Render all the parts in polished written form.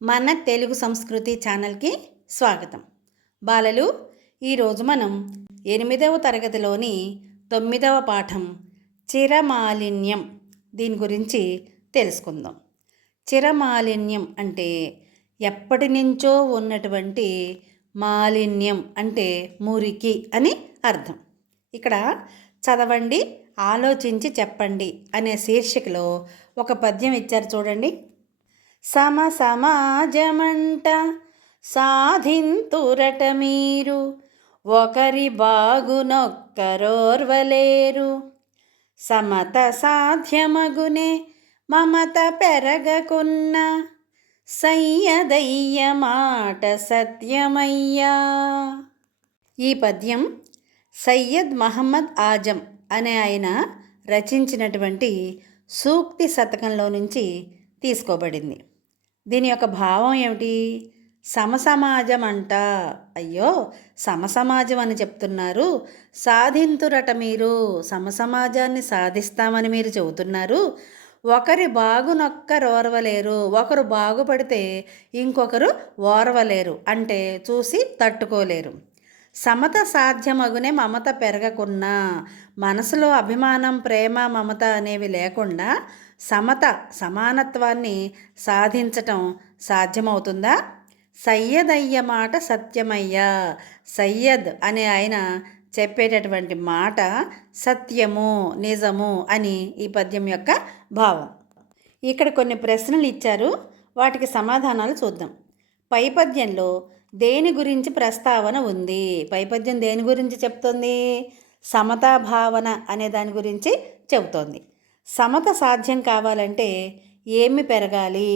మన తెలుగు సంస్కృతి ఛానల్కి స్వాగతం. బాలలు, ఈరోజు మనం 8వ తరగతిలోని 9వ పాఠం చిరమాలిన్యం దీని గురించి తెలుసుకుందాం. చిరమాలిన్యం అంటే ఎప్పటి నుంచో ఉన్నటువంటి మాలిన్యం అంటే మురికి అని అర్థం. ఇక్కడ చదవండి, ఆలోచించి చెప్పండి అనే శీర్షికలో ఒక పద్యం ఇచ్చారు చూడండి. సమాజమంట సాధింతురట మీరు, ఒకరి బాగునొక్కరోర్వలేరు. సమత సాధ్యమగునే మమత పెరగకున్న, సయ్యదయ్య మాట సత్యమయ్యా. ఈ పద్యం సయ్యద్ మహమ్మద్ ఆజం అనే ఆయన రచించినటువంటి సూక్తి శతకంలో నుంచి తీసుకోబడింది. దీని యొక్క భావం ఏమిటి? సమసమాజం అంట, అయ్యో సమసమాజం అని చెప్తున్నారు, సాధింతురట మీరు, సమసమాజాన్ని సాధిస్తామని మీరు చెబుతున్నారు. ఒకరి బాగునొక్కరోర్వలేరు, ఒకరు బాగుపడితే ఇంకొకరు ఓర్వలేరు, అంటే చూసి తట్టుకోలేరు. సమత సాధ్యమగునే మమత పెరగకున్నా, మనసులో అభిమానం, ప్రేమ, మమత అనేవి లేకుండా సమానత్వాన్ని సాధించటం సాధ్యమవుతుందా? సయ్యదయ్య మాట సత్యమయ్యా. సయ్యద్ అనే ఆయన చెప్పేటటువంటి మాట సత్యము, నిజము అని ఈ పద్యం యొక్క భావం. ఇక్కడ కొన్ని ప్రశ్నలు ఇచ్చారు, వాటికి సమాధానాలు చూద్దాం. పై పద్యంలో దేని గురించి ప్రస్తావన ఉంది? పై పద్యం దేని గురించి చెప్తుంది? సమతా భావన అనే దాని గురించి చెబుతోంది. సమత సాధ్యం కావాలంటే ఏమి పెరగాలి?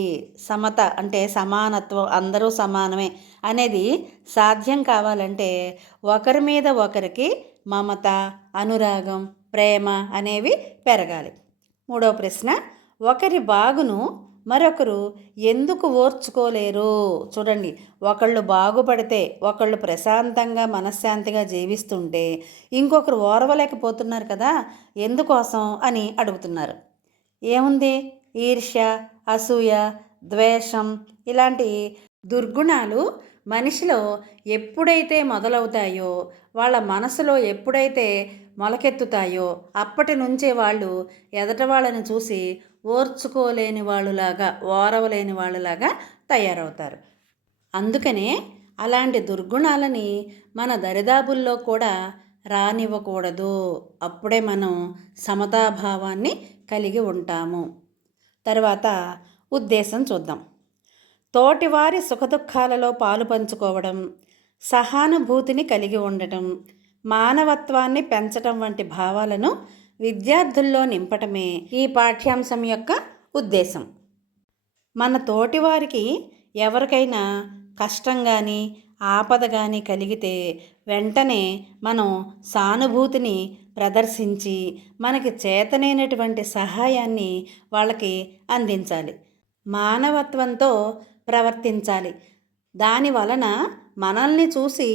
సమత అంటే సమానత్వం, అందరూ సమానమే అనేది సాధ్యం కావాలంటే ఒకరి మీద ఒకరికి మమత, అనురాగం, ప్రేమ అనేవి పెరగాలి. మూడవ ప్రశ్న, ఒకరి బాగును మరొకరు ఎందుకు ఓర్చుకోలేరు? చూడండి, ఒకళ్ళు బాగుపడితే, ఒకళ్ళు ప్రశాంతంగా మనశ్శాంతిగా జీవిస్తుంటే ఇంకొకరు ఓర్వలేకపోతున్నారు కదా, ఎందుకోసం అని అడుగుతున్నారు. ఏముంది? ఈర్ష్య, అసూయ, ద్వేషం ఇలాంటి దుర్గుణాలు మనిషిలో ఎప్పుడైతే మొదలవుతాయో, వాళ్ళ మనసులో ఎప్పుడైతే మొలకెత్తుతాయో అప్పటి నుంచే వాళ్ళు ఎదట వాళ్ళని చూసి ఓర్చుకోలేని వాళ్ళులాగా, ఓరవలేని వాళ్ళలాగా తయారవుతారు. అందుకనే అలాంటి దుర్గుణాలని మన దరిదాపుల్లో కూడా రానివ్వకూడదు. అప్పుడే మనం సమతాభావాన్ని కలిగి ఉంటాము. తర్వాత ఉద్దేశం చూద్దాం. తోటివారి సుఖదుఖాలలో పాలు పంచుకోవడం, సహానుభూతిని కలిగి ఉండటం, మానవత్వాన్ని పెంచటం వంటి భావాలను విద్యార్థుల్లో నింపటమే ఈ పాఠ్యాంశం యొక్క ఉద్దేశం. మన తోటివారికి ఎవరికైనా కష్టం కానీ ఆపద కానీ కలిగితే వెంటనే మనం సానుభూతిని ప్రదర్శించి మనకి చేతనైనటువంటి సహాయాన్ని వాళ్ళకి అందించాలి. మానవత్వంతో ప్రవర్తించాలి. దాని వలన మనల్ని చూసి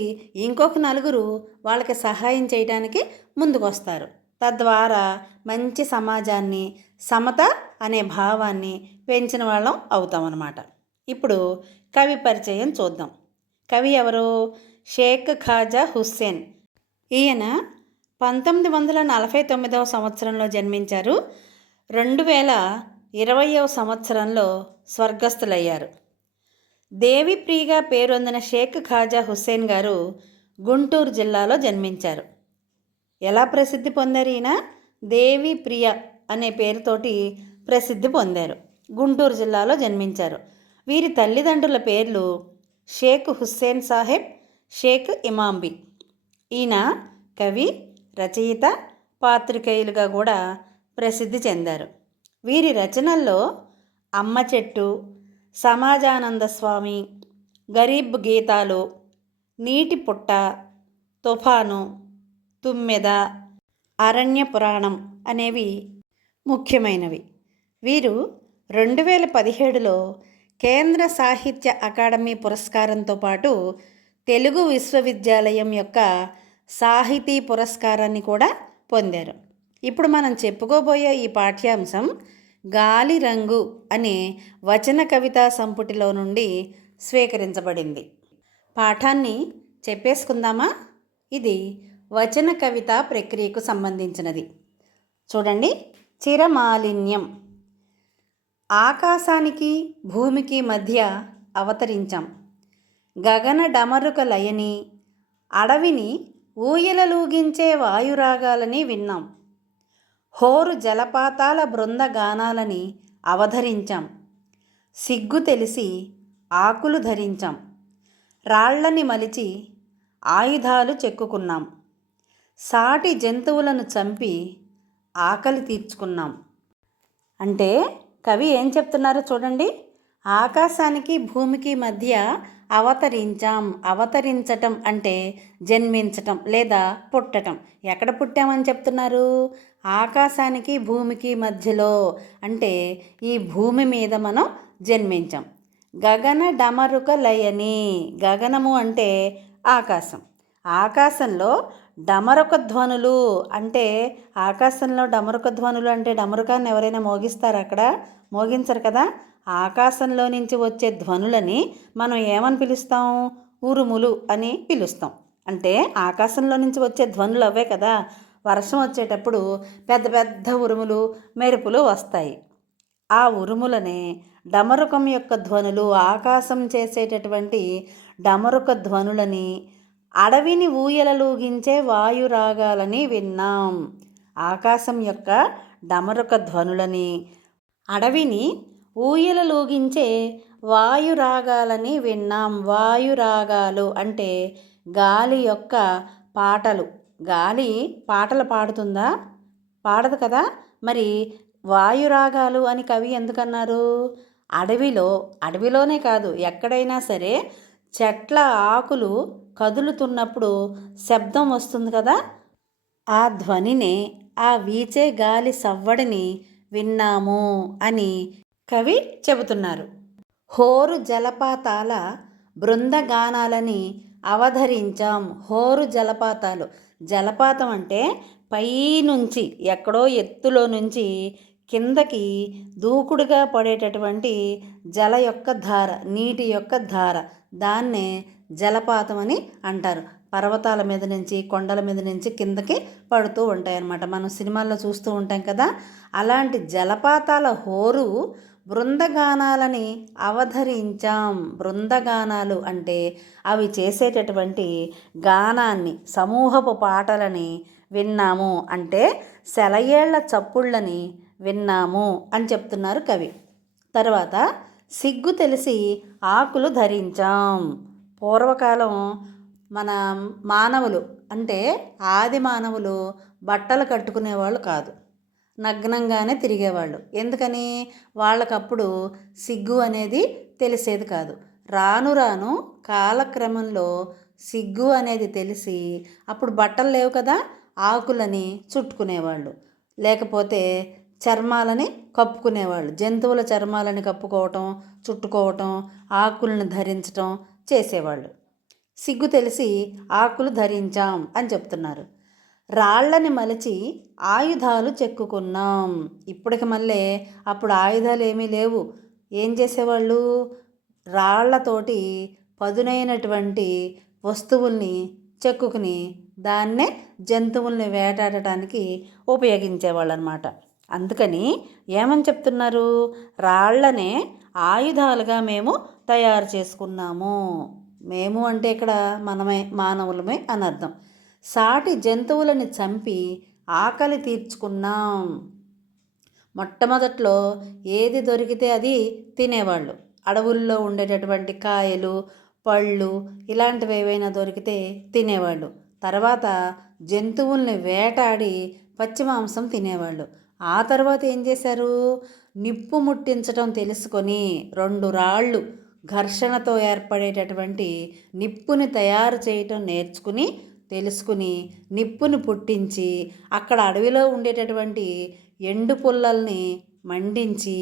ఇంకొక నలుగురు వాళ్ళకి సహాయం చేయడానికి ముందుకొస్తారు. తద్వారా మంచి సమాజాన్ని, సమత అనే భావాన్ని పెంచిన వాళ్ళం అవుతామన్నమాట. ఇప్పుడు కవి పరిచయం చూద్దాం. కవి ఎవరు? షేక్ ఖాజా హుస్సేన్. ఈయన 1949వ సంవత్సరంలో జన్మించారు. 2020వ సంవత్సరంలో స్వర్గస్థులయ్యారు. దేవిప్రియగా పేరొందిన షేక్ ఖాజా హుస్సేన్ గారు గుంటూరు జిల్లాలో జన్మించారు. ఎలా ప్రసిద్ధి పొందారు? ఈయన దేవిప్రియ అనే పేరుతోటి ప్రసిద్ధి పొందారు. గుంటూరు జిల్లాలో జన్మించారు. వీరి తల్లిదండ్రుల పేర్లు షేక్ హుస్సేన్ సాహెబ్, షేక్ ఇమాంబి. ఈయన కవి, రచయిత, పాత్రికేయులుగా కూడా ప్రసిద్ధి చెందారు. వీరి రచనల్లో అమ్మ చెట్టు, సమాజానంద స్వామి, గరీబ్ గీతాలు, నీటి పుట్ట, తుఫాను, తుమ్మెద, అరణ్య పురాణం అనేవి ముఖ్యమైనవి. వీరు 2017లో కేంద్ర సాహిత్య అకాడమీ పురస్కారంతో పాటు తెలుగు విశ్వవిద్యాలయం యొక్క సాహితీ పురస్కారాన్ని కూడా పొందారు. ఇప్పుడు మనం చెప్పుకోబోయే ఈ పాఠ్యాంశం గాలి రంగు అనే వచన కవితా సంపుటిలో నుండి స్వీకరించబడింది. పాఠాన్ని చెప్పేసుకుందామా? ఇది వచన కవితా ప్రక్రియకు సంబంధించినది. చూడండి. చిరమాలిన్యం. ఆకాశానికి భూమికి మధ్య అవతరించాం. గగన డమరుక లయని, అడవిని ఊయలలూగించే వాయురాగాలని విన్నాం. హోరు జలపాతాల బృందగానాలని అవధరించాం. సిగ్గు తెలిసి ఆకులు ధరించాం. రాళ్లని మలిచి ఆయుధాలు చెక్కుకున్నాం. సాటి జంతువులను చంపి ఆకలి తీర్చుకున్నాం. అంటే కవి ఏం చెప్తున్నారో చూడండి. ఆకాశానికి భూమికి మధ్య అవతరించాం. అవతరించటం అంటే జన్మించటం లేదా పుట్టటం. ఎక్కడ పుట్టామని చెప్తున్నారు? ఆకాశానికి భూమికి మధ్యలో, అంటే ఈ భూమి మీద మనం జన్మించాం. గగన డమరుక లయని. గగనము అంటే ఆకాశం. ఆకాశంలో డమరుక ధ్వనులు అంటే ఆకాశంలో డమరుక ధ్వనులు అంటే డమరుకాన్ని ఎవరైనా మోగిస్తారు? అక్కడ మోగించరు కదా. ఆకాశంలో నుంచి వచ్చే ధ్వనులని మనం ఏమని పిలుస్తాం? ఉరుములు అని పిలుస్తాం. అంటే ఆకాశంలో నుంచి వచ్చే ధ్వనులు అవే కదా. వర్షం వచ్చేటప్పుడు పెద్ద పెద్ద ఉరుములు మెరుపులు వస్తాయి. ఆ ఉరుములనే డమరుకం యొక్క ధ్వనులు, ఆకాశం చేసేటటువంటి డమరుక ధ్వనులని, అడవిని ఊయలలూగించే వాయురాగాలని విన్నాం. ఆకాశం యొక్క డమరుక ధ్వనులని, అడవిని ఊయలలూగించే వాయురాగాలని విన్నాం. వాయురాగాలు అంటే గాలి యొక్క పాటలు. గాలి పాటలు పాడుతుందా? పాడదు కదా. మరి వాయురాగాలు అని కవి ఎందుకన్నారు? అడవిలోనే కాదు, ఎక్కడైనా సరే చెట్ల ఆకులు కదులుతున్నప్పుడు శబ్దం వస్తుంది కదా. ఆ ధ్వనినే, ఆ వీచే గాలి సవ్వడిని విన్నాము అని కవి చెబుతున్నారు. హోరు జలపాతాల బృందగానాలని అవధరించాం. హోరు జలపాతాలు. జలపాతం అంటే పైనుంచి, ఎక్కడో ఎత్తులో నుంచి కిందకి దూకుడుగా పడేటటువంటి జల యొక్క ధార, నీటి యొక్క ధార, దాన్నే జలపాతం అని అంటారు. పర్వతాల మీద నుంచి, కొండల మీద నుంచి కిందకి పడుతూ ఉంటాయన్నమాట. మనం సినిమాల్లో చూస్తూ ఉంటాం కదా. అలాంటి జలపాతాల హోరు బృందగానాలని అవధరించాం. బృందగానాలు అంటే అవి చేసేటటువంటి గానాన్ని, సమూహపు పాటలని విన్నాము. అంటే సెలయేళ్ల చప్పుళ్ళని విన్నాము అని చెప్తున్నారు కవి. తర్వాత సిగ్గు తెలిసి ఆకులు ధరించాం. పూర్వకాలం మన మానవులు అంటే ఆది మానవులు బట్టలు కట్టుకునేవాళ్ళు కాదు, నగ్నంగానే తిరిగేవాళ్ళు. ఎందుకని? వాళ్ళకప్పుడు సిగ్గు అనేది తెలిసేది కాదు. రాను రాను కాలక్రమంలో సిగ్గు అనేది తెలిసి అప్పుడు బట్టలు లేవు కదా, ఆకులని చుట్టుకునేవాళ్ళు, లేకపోతే చర్మాలని కప్పుకునేవాళ్ళు. జంతువుల చర్మాలని కప్పుకోవటం, చుట్టుకోవటం, ఆకులను ధరించటం చేసేవాళ్ళు. సిగ్గు తెలిసి ఆకులు ధరించాం అని చెప్తున్నారు. రాళ్ళని మలిచి ఆయుధాలు చెక్కుకున్నాం. ఇప్పటికి మళ్ళీ అప్పుడు ఆయుధాలు ఏమీ లేవు. ఏం చేసేవాళ్ళు? రాళ్లతోటి పదునైనటువంటి వస్తువుల్ని చెక్కుకుని దాన్నే జంతువుల్ని వేటాడటానికి ఉపయోగించేవాళ్ళు అన్నమాట. అందుకని ఏమని చెప్తున్నారు? రాళ్లనే ఆయుధాలుగా మేము తయారు చేసుకున్నాము. మేము అంటే ఇక్కడ మనమే, మానవులమే అని అర్థం. సాటి జంతువులని చంపి ఆకలి తీర్చుకున్నాం. మొట్టమొదట్లో ఏది దొరికితే అది తినేవాళ్ళు. అడవుల్లో ఉండేటటువంటి కాయలు, పళ్ళు ఇలాంటివి ఏవైనా దొరికితే తినేవాళ్ళు. తర్వాత జంతువుల్ని వేటాడి పచ్చి మాంసం తినేవాళ్ళు. ఆ తర్వాత ఏం చేశారు? నిప్పు ముట్టించటం తెలుసుకొని 2 రాళ్ళు ఘర్షణతో ఏర్పడేటటువంటి నిప్పుని తయారు చేయటం తెలుసుకుని నిప్పుని పుట్టించి అక్కడ అడవిలో ఉండేటటువంటి ఎండు పుల్లల్ని మండించి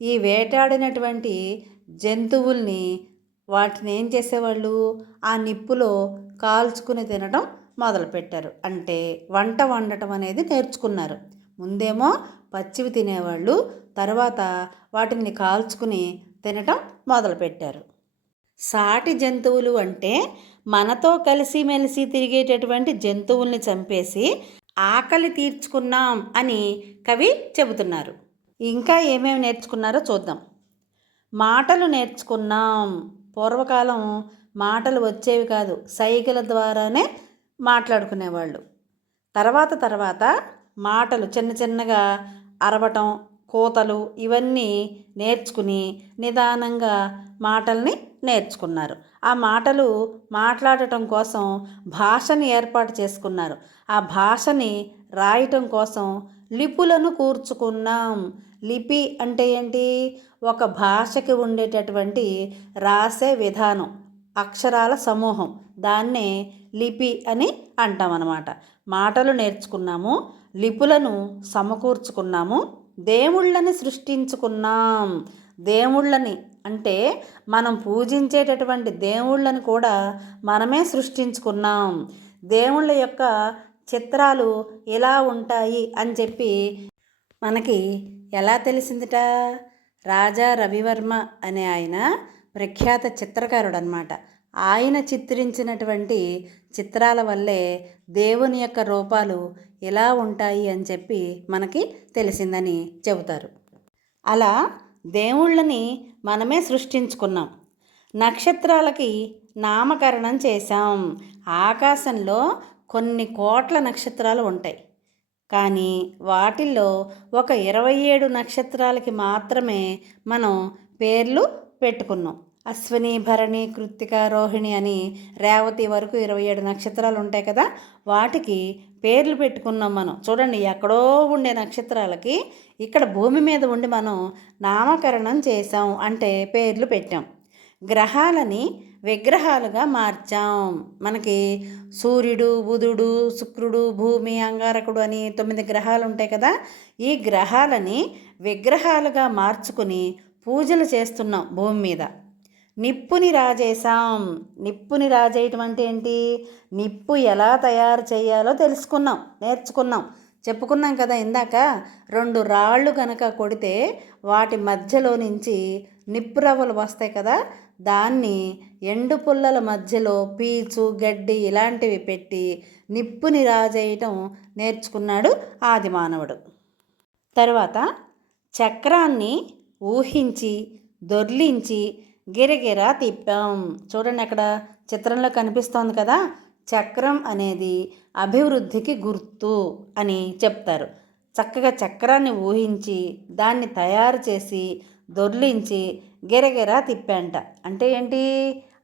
ఈ వేటాడినటువంటి జంతువుల్ని వాటిని ఏం చేసేవాళ్ళు? ఆ నిప్పులో కాల్చుకుని తినడం మొదలుపెట్టారు. అంటే వంట వండటం అనేది నేర్చుకున్నారు. ముందేమో పచ్చివి తినేవాళ్ళు, తర్వాత వాటిని కాల్చుకుని తినటం మొదలుపెట్టారు. సాటి జంతువులు అంటే మనతో కలిసిమెలిసి తిరిగేటటువంటి జంతువుల్ని చంపేసి ఆకలి తీర్చుకున్నాం అని కవి చెబుతున్నారు. ఇంకా ఏమేమి నేర్చుకున్నారో చూద్దాం. మాటలు నేర్చుకున్నాం. పూర్వకాలం మాటలు వచ్చేవి కాదు, సైగల ద్వారానే మాట్లాడుకునేవాళ్ళు. తర్వాత మాటలు చిన్న చిన్నగా అరవటం, కోతలు ఇవన్నీ నేర్చుకుని నిదానంగా మాటల్ని నేర్చుకున్నారు. ఆ మాటలు మాట్లాడటం కోసం భాషని ఏర్పాటు చేసుకున్నారు. ఆ భాషని రాయటం కోసం లిపులను కూర్చుకున్నాం. లిపి అంటే ఏంటి? ఒక భాషకి ఉండేటటువంటి రాసే విధానం, అక్షరాల సమూహం, దాన్నే లిపి అని అంటామన్నమాట. మాటలు నేర్చుకున్నాము, లిపులను సమకూర్చుకున్నాము, దేవుళ్ళని సృష్టించుకున్నాం. దేవుళ్ళని అంటే మనం పూజించేటటువంటి దేవుళ్ళని కూడా మనమే సృష్టించుకున్నాం. దేవుళ్ళ యొక్క చిత్రాలు ఎలా ఉంటాయి అని చెప్పి మనకి ఎలా తెలిసిందిట? రాజా రవివర్మ అనే ఆయన ప్రఖ్యాత చిత్రకారుడు అన్నమాట. ఆయన చిత్రించినటువంటి చిత్రాల వల్లే దేవుని యొక్క రూపాలు ఎలా ఉంటాయి అని చెప్పి మనకి తెలిసిందని చెబుతారు. అలా దేవుళ్ళని మనమే సృష్టించుకున్నాం. నక్షత్రాలకి నామకరణం చేశాం. ఆకాశంలో కొన్ని కోట్ల నక్షత్రాలు ఉంటాయి, కానీ వాటిల్లో ఒక 27 నక్షత్రాలకి మాత్రమే మనం పేర్లు పెట్టుకున్నాం. అశ్విని, భరణి, కృత్తిక, రోహిణి అని రేవతి వరకు 27 నక్షత్రాలు ఉంటాయి కదా, వాటికి పేర్లు పెట్టుకున్నాం మనం. చూడండి, ఎక్కడో ఉండే నక్షత్రాలకి ఇక్కడ భూమి మీద ఉండి మనం నామకరణం చేసాం, అంటే పేర్లు పెట్టాం. గ్రహాలని విగ్రహాలుగా మార్చాం. మనకి సూర్యుడు, బుధుడు, శుక్రుడు, భూమి, అంగారకుడు అని 9 గ్రహాలు ఉంటాయి కదా, ఈ గ్రహాలని విగ్రహాలుగా మార్చుకుని పూజలు చేస్తున్నాం భూమి మీద. నిప్పుని రాజేశాం. నిప్పుని రాజేయటం అంటే ఏంటి? నిప్పు ఎలా తయారు చేయాలో నేర్చుకున్నాం, చెప్పుకున్నాం కదా ఇందాక. 2 రాళ్ళు కనుక కొడితే వాటి మధ్యలో నుంచి నిప్పు రవ్వలు వస్తాయి కదా, దాన్ని ఎండు పుల్లల మధ్యలో పీచు, గడ్డి ఇలాంటివి పెట్టి నిప్పుని రాజేయటం నేర్చుకున్నాడు ఆది మానవుడు. తర్వాత చక్రాన్ని ఊహించి దొర్లించి గిరగిరా తిప్పాం. చూడండి, అక్కడ చిత్రంలో కనిపిస్తోంది కదా, చక్రం అనేది అభివృద్ధికి గుర్తు అని చెప్తారు. చక్కగా చక్రాన్ని ఊహించి దాన్ని తయారు చేసి దొర్లించి గిరగిరా తిప్పంట. అంటే ఏంటి?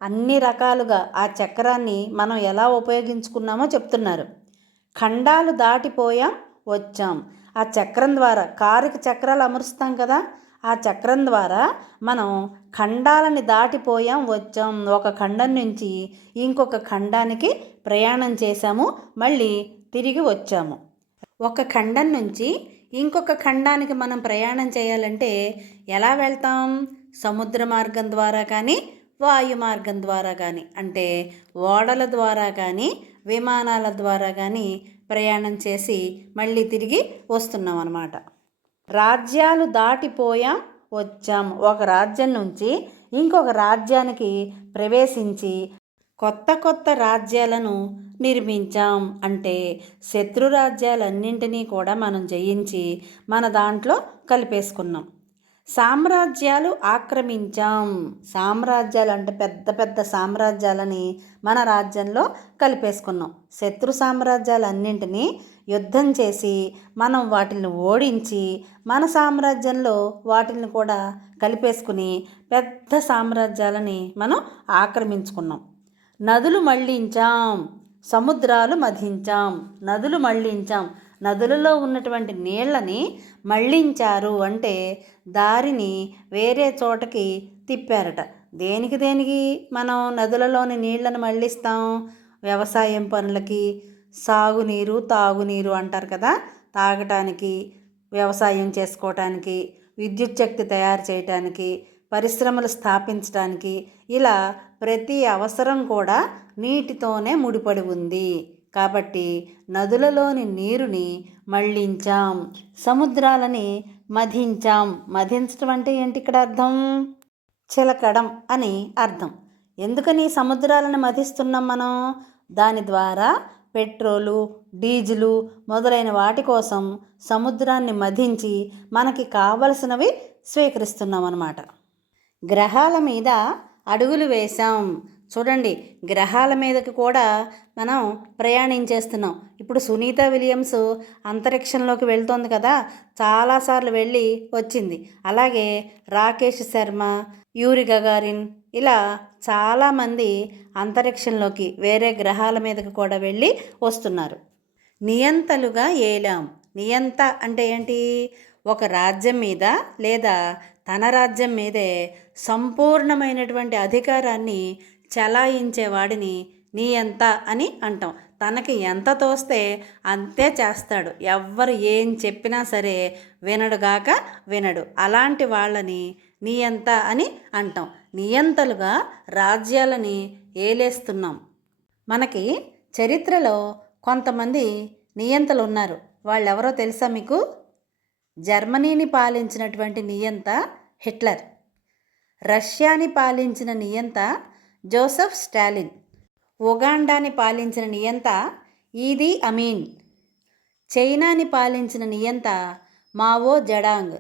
అన్ని రకాలుగా ఆ చక్రాన్ని మనం ఎలా ఉపయోగించుకున్నామో చెప్తున్నారు. ఖండాలు దాటిపోయాం, వచ్చాం. ఆ చక్రం ద్వారా, కారుకి చక్రాలు అమరుస్తాం కదా, ఆ చక్రం ద్వారా మనం ఖండాలని దాటిపోయాం, వచ్చాం. ఒక ఖండం నుంచి ఇంకొక ఖండానికి ప్రయాణం చేశాము, మళ్ళీ తిరిగి వచ్చాము. ఒక ఖండం నుంచి ఇంకొక ఖండానికి మనం ప్రయాణం చేయాలంటే ఎలా వెళ్తాం? సముద్ర మార్గం ద్వారా కానీ, వాయు మార్గం ద్వారా కానీ, అంటే ఓడల ద్వారా కానీ, విమానాల ద్వారా కానీ ప్రయాణం చేసి మళ్ళీ తిరిగి వస్తున్నాం అన్నమాట. రాజ్యాలు దాటిపోయాం, వచ్చాం. ఒక రాజ్యం నుంచి ఇంకొక రాజ్యానికి ప్రవేశించి కొత్త రాజ్యాలను నిర్మించాం. అంటే శత్రు రాజ్యాలన్నింటినీ కూడా మనం జయించి మన దాంట్లో కలిపేసుకున్నాం. సామ్రాజ్యాలు ఆక్రమించాం. సామ్రాజ్యాలు అంటే పెద్ద సామ్రాజ్యాలని మన రాజ్యంలో కలిపేసుకున్నాం. శత్రు సామ్రాజ్యాలన్నింటినీ యుద్ధం చేసి మనం వాటిని ఓడించి మన సామ్రాజ్యంలో వాటిని కూడా కలిపేసుకుని పెద్ద సామ్రాజ్యాలని మనం ఆక్రమించుకున్నాం. నదులు మళ్లించాం, సముద్రాలు మధించాం. నదులు మళ్లించాం, నదులలో ఉన్నటువంటి నీళ్ళని మళ్లించారు అంటే దారిని వేరే చోటకి తిప్పారట. దేనికి మనం నదులలోని నీళ్ళని మళ్లిస్తాం? వ్యవసాయం పనులకి, సాగునీరు, తాగునీరు అంటారు కదా, తాగటానికి, వ్యవసాయం చేసుకోవటానికి, విద్యుత్ శక్తి తయారు చేయటానికి, పరిశ్రమలు స్థాపించడానికి, ఇలా ప్రతి అవసరం కూడా నీటితోనే ముడిపడి ఉంది. కాబట్టి నదులలోని నీరుని మళ్లించాం, సముద్రాలని మధించాం. మధించడం అంటే ఏంటి ఇక్కడ అర్థం? చిలకడం అని అర్థం. ఎందుకని సముద్రాలను మధిస్తున్నాం మనం? దాని ద్వారా పెట్రోలు, డీజిలు మొదలైన వాటి కోసం సముద్రాన్ని మధించి మనకి కావలసినవి స్వీకరిస్తున్నాం అన్నమాట. గ్రహాల మీద అడుగులు వేశాం. చూడండి, గ్రహాల మీదకి కూడా మనం ప్రయాణించేస్తున్నాం. ఇప్పుడు సునీత విలియమ్స్ అంతరిక్షంలోకి వెళ్తోంది కదా, చాలాసార్లు వెళ్ళి వచ్చింది. అలాగే రాకేష్ శర్మ, యూరి గగారిన్ ఇలా చాలామంది అంతరిక్షంలోకి వేరే గ్రహాల మీదకి కూడా వెళ్ళి వస్తున్నారు. నియంతలుగా ఏలాం. నియంత అంటే ఏంటి? ఒక రాజ్యం మీద లేదా తన రాజ్యం మీదే సంపూర్ణమైనటువంటి అధికారాన్ని చలాయించేవాడిని నియంత అని అంటాం. తనకి ఎంత తోస్తే అంతే చేస్తాడు. ఎవ్వరు ఏం చెప్పినా సరే వినడుగాక వినడు. అలాంటి వాళ్ళని నియంత అని అంటాం. నియంతలుగా రాజ్యాలని ఏలేస్తున్నాం. మనకి చరిత్రలో కొంతమంది నియంతలు ఉన్నారు. వాళ్ళెవరో తెలుసా మీకు? జర్మనీని పాలించినటువంటి నియంత హిట్లర్, రష్యాని పాలించిన నియంత జోసెఫ్ స్టాలిన్, ఉగాండాని పాలించిన నియంత ఈదీ అమీన్, చైనాని పాలించిన నియంత మావో జడాంగ్,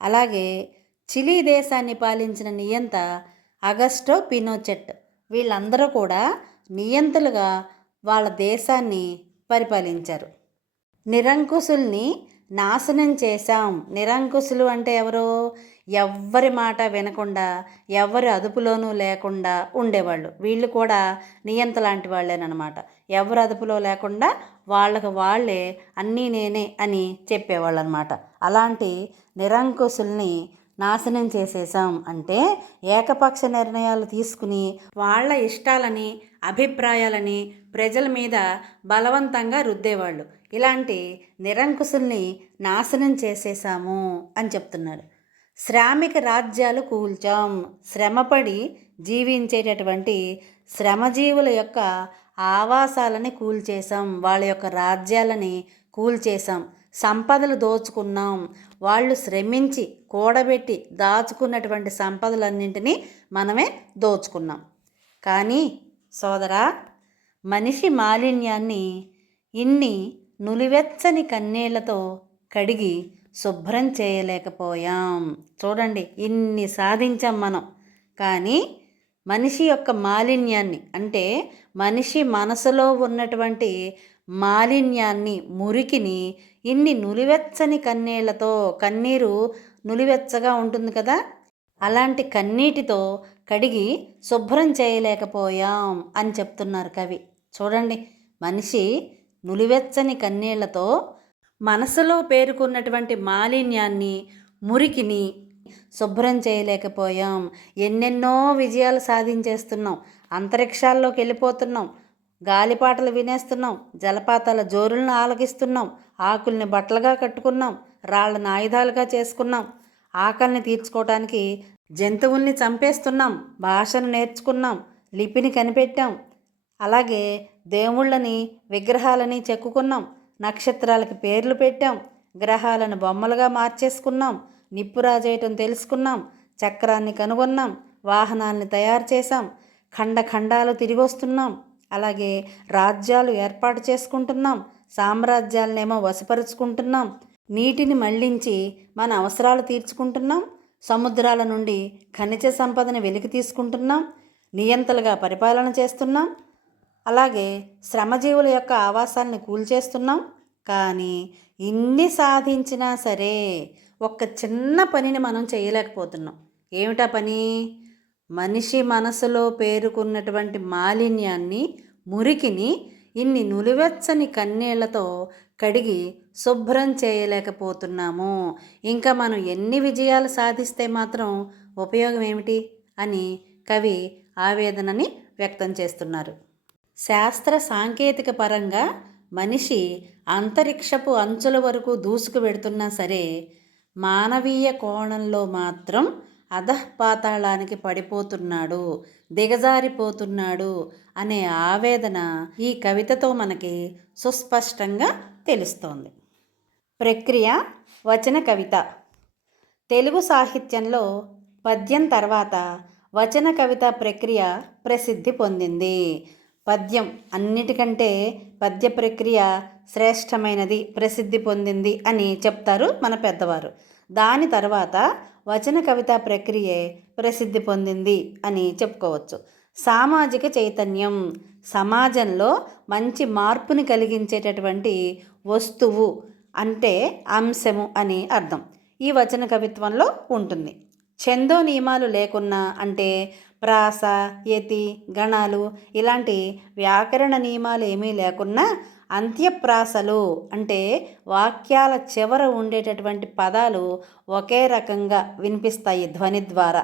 అలాగే చిలీ దేశాన్ని పాలించిన నియంత అగస్టో పినోచెట్. వీళ్ళందరూ కూడా నియంతలుగా వాళ్ళ దేశాన్ని పరిపాలించారు. నిరంకుశుల్ని నాశనం చేశాం. నిరంకుశులు అంటే ఎవరు? ఎవ్వరి మాట వినకుండా, ఎవరి అదుపులోనూ లేకుండా ఉండేవాళ్ళు. వీళ్ళు కూడా నియంత లాంటి వాళ్ళేనమాట. ఎవరు అదుపులో లేకుండా వాళ్ళకు వాళ్ళే అన్నీ నేనే అని చెప్పేవాళ్ళు అనమాట. అలాంటి నిరంకుశుల్ని నాశనం చేసేసాం. అంటే ఏకపక్ష నిర్ణయాలు తీసుకుని వాళ్ళ ఇష్టాలని, అభిప్రాయాలని ప్రజల మీద బలవంతంగా రుద్దేవాళ్ళు. ఇలాంటి నిరంకుశుల్ని నాశనం చేసేసాము అని చెప్తున్నాడు. శ్రామిక రాజ్యాలు కూల్చాం. శ్రమపడి జీవించేటటువంటి శ్రమజీవుల యొక్క ఆవాసాలని కూల్చేసాం. వాళ్ళ యొక్క రాజ్యాలని కూల్చేసాం. సంపదలు దోచుకున్నాం. వాళ్ళు శ్రమించి కూడబెట్టి దాచుకున్నటువంటి సంపదలన్నింటినీ మనమే దోచుకున్నాం. కానీ సోదరా, మనిషి మాలిన్యాన్ని ఇన్ని నులివెచ్చని కన్నీళ్లతో కడిగి శుభ్రం చేయలేకపోయాం. చూడండి, ఇన్ని సాధించాం మనం. కానీ మనిషి యొక్క మాలిన్యాన్ని, అంటే మనిషి మనసులో ఉన్నటువంటి మాలిన్యాన్ని, మురికిని ఇన్ని నులివెచ్చని కన్నీళ్లతో, కన్నీరు నులివెచ్చగా ఉంటుంది కదా, అలాంటి కన్నీటితో కడిగి శుభ్రం చేయలేకపోయాం అని చెప్తున్నారు కవి. చూడండి, మనిషి నులివెచ్చని కన్నీళ్లతో మనసులో పేరుకున్నటువంటి మాలిన్యాన్ని, మురికిని శుభ్రం చేయలేకపోయాం. ఎన్నెన్నో విజయాలు సాధించేస్తున్నాం. అంతరిక్షాల్లోకి వెళ్ళిపోతున్నాం. గాలిపాటలు వినేస్తున్నాం. జలపాతాల జోరులను ఆలకిస్తున్నాం. ఆకుల్ని బట్టలుగా కట్టుకున్నాం. రాళ్ళని ఆయుధాలుగా చేసుకున్నాం. ఆకలిని తీర్చుకోవటానికి జంతువుల్ని చంపేస్తున్నాం. భాషను నేర్చుకున్నాం. లిపిని కనిపెట్టాం. అలాగే దేవుళ్ళని, విగ్రహాలని చెక్కుకున్నాం. నక్షత్రాలకి పేర్లు పెట్టాం. గ్రహాలను బొమ్మలుగా మార్చేసుకున్నాం. నిప్పు రాజేయటం తెలుసుకున్నాం. చక్రాన్ని కనుగొన్నాం. వాహనాల్ని తయారు చేశాం. ఖండాలు తిరిగి వస్తున్నాం. అలాగే రాజ్యాలు ఏర్పాటు చేసుకుంటున్నాం. సామ్రాజ్యాలనేమో వశపరుచుకుంటున్నాం. నీటిని మళ్లించి మన అవసరాలు తీర్చుకుంటున్నాం. సముద్రాల నుండి ఖనిజ సంపదను వెలికి తీసుకుంటున్నాం. నియంతలుగా పరిపాలన చేస్తున్నాం. అలాగే శ్రమజీవుల యొక్క ఆవాసాలని కూల్చేస్తున్నాం. కానీ ఇన్ని సాధించినా సరే ఒక్క చిన్న పనిని మనం చేయలేకపోతున్నాం. ఏమిటా పని? మనిషి మనసులో పేరుకున్నటువంటి మాలిన్యాన్ని, మురికిని ఇన్ని నులివెచ్చని కన్నీళ్లతో కడిగి శుభ్రం చేయలేకపోతున్నాము. ఇంకా మనం ఎన్ని విజయాలు సాధిస్తే మాత్రం ఉపయోగం ఏమిటి అని కవి ఆవేదనని వ్యక్తం చేస్తున్నారు. శాస్త్ర సాంకేతిక పరంగా మనిషి అంతరిక్షపు అంచుల వరకు దూసుకు వెడుతున్నా సరే మానవీయ కోణంలో మాత్రం అధఃపాతాళానికి పడిపోతున్నాడు, దిగజారిపోతున్నాడు అనే ఆవేదన ఈ కవితతో మనకి సుస్పష్టంగా తెలుస్తోంది. ప్రక్రియ వచన కవిత. తెలుగు సాహిత్యంలో పద్యం తర్వాత వచన కవిత ప్రక్రియ ప్రసిద్ధి పొందింది. పద్యం అన్నిటికంటే పద్య ప్రక్రియ శ్రేష్టమైనది, ప్రసిద్ధి పొందింది అని చెప్తారు మన పెద్దవారు. దాని తర్వాత వచన కవిత ప్రక్రియే ప్రసిద్ధి పొందింది అని చెప్పుకోవచ్చు. సామాజిక చైతన్యం, సమాజంలో మంచి మార్పుని కలిగించేటటువంటి వస్తువు అంటే అంశము అని అర్థం ఈ వచన కవిత్వంలో ఉంటుంది. ఛందో నియమాలు లేకున్నా, అంటే ప్రాస, యతి, గణాలు ఇలాంటి వ్యాకరణ నియమాలు ఏమీ లేకున్నా అంత్యప్రాసలు అంటే వాక్యాల చివర ఉండేటటువంటి పదాలు ఒకే రకంగా వినిపిస్తాయి ధ్వని ద్వారా.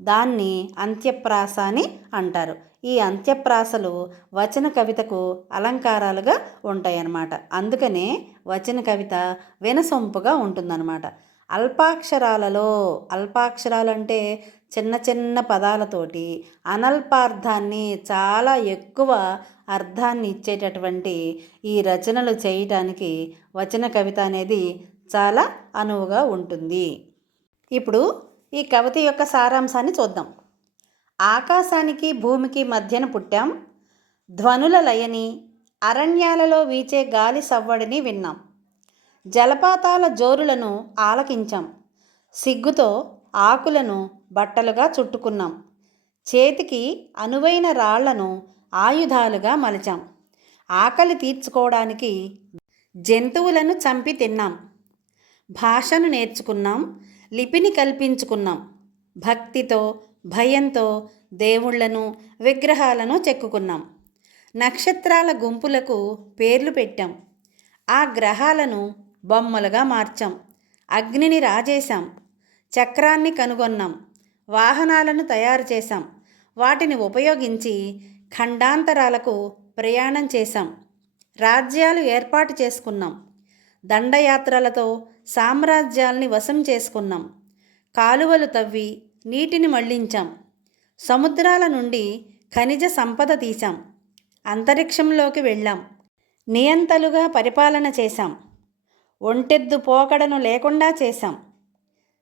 దాన్ని అంత్యప్రాస అని అంటారు. ఈ అంత్యప్రాసలు వచన కవితకు అలంకారాలుగా ఉంటాయన్నమాట. అందుకనే వచన కవిత వినసొంపుగా ఉంటుందన్నమాట. అల్పాక్షరాలు అంటే చిన్న చిన్న పదాలతోటి అనల్పార్థాన్ని, చాలా ఎక్కువ అర్థాన్ని ఇచ్చేటటువంటి ఈ రచనలు చేయటానికి వచన కవిత అనేది చాలా అనువుగా ఉంటుంది. ఇప్పుడు ఈ కవిత యొక్క సారాంశాన్ని చూద్దాం. ఆకాశానికి భూమికి మధ్యన పుట్టాం, ధ్వనుల లయని, అరణ్యాలలో వీచే గాలి సవ్వడిని విన్నాం, జలపాతాల జోరులను ఆలకించాం, సిగ్గుతో ఆకులను బట్టలుగా చుట్టుకున్నాం, చేతికి అనువైన రాళ్లను ఆయుధాలుగా మలిచాం, ఆకలి తీర్చుకోవడానికి జంతువులను చంపి తిన్నాం, భాషను నేర్చుకున్నాం, లిపిని కల్పించుకున్నాం, భక్తితో భయంతో దేవుళ్లను విగ్రహాలను చెక్కుకున్నాం, నక్షత్రాల గుంపులకు పేర్లు పెట్టాం, ఆ గ్రహాలను బొమ్మలుగా మార్చాం, అగ్నిని రాజేశాం, చక్రాన్ని కనుగొన్నాం, వాహనాలను తయారు చేశాం, వాటిని ఉపయోగించి ఖండాంతరాలకు ప్రయాణం చేశాం, రాజ్యాలు ఏర్పాటు చేసుకున్నాం, దండయాత్రలతో సామ్రాజ్యాల్ని వశం చేసుకున్నాం, కాలువలు తవ్వి నీటిని మళ్లించాం, సముద్రాల నుండి ఖనిజ సంపద తీశాం, అంతరిక్షంలోకి వెళ్ళాం, నియంతలుగా పరిపాలన చేశాం, ఒంటెద్దు పోకడను లేకుండా చేశాం,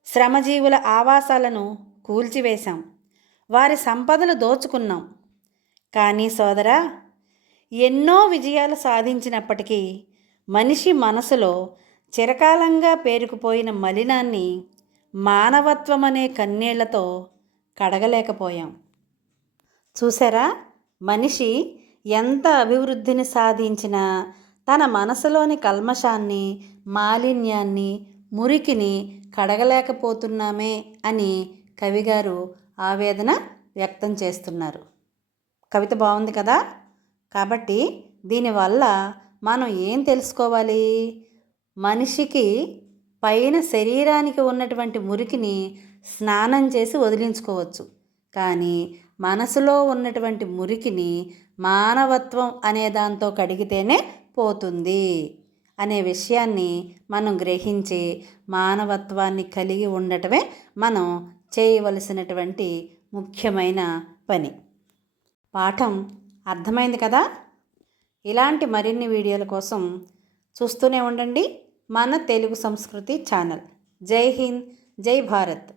శ్రమజీవుల ఆవాసాలను కూల్చివేశాం, వారి సంపదలు దోచుకున్నాం. కానీ సోదరా, ఎన్నో విజయాలు సాధించినప్పటికీ మనిషి మనసులో చిరకాలంగా పేరుకుపోయిన మలినాన్ని మానవత్వం అనే కన్నీళ్లతో కడగలేకపోయాం. చూసారా, మనిషి ఎంత అభివృద్ధిని సాధించినా తన మనసులోని కల్మషాన్ని, మాలిన్యాన్ని, మురికిని కడగలేకపోతున్నామే అని కవిగారు ఆవేదన వ్యక్తం చేస్తున్నారు. కవిత బాగుంది కదా. కాబట్టి దీనివల్ల మనం ఏం తెలుసుకోవాలి? మనిషికి పైన శరీరానికి ఉన్నటువంటి మురికిని స్నానం చేసి వదిలించుకోవచ్చు, కానీ మనసులో ఉన్నటువంటి మురికిని మానవత్వం అనే దాంతో కడిగితేనే పోతుంది అనే విషయాన్ని మనం గ్రహించి మానవత్వాన్ని కలిగి ఉండటమే మనం చేయవలసినటువంటి ముఖ్యమైన పని. పాఠం అర్థమైంది కదా. ఇలాంటి మరిన్ని వీడియోల కోసం చూస్తూనే ఉండండి మన తెలుగు సంస్కృతి ఛానల్. జై హింద్, జై భారత్.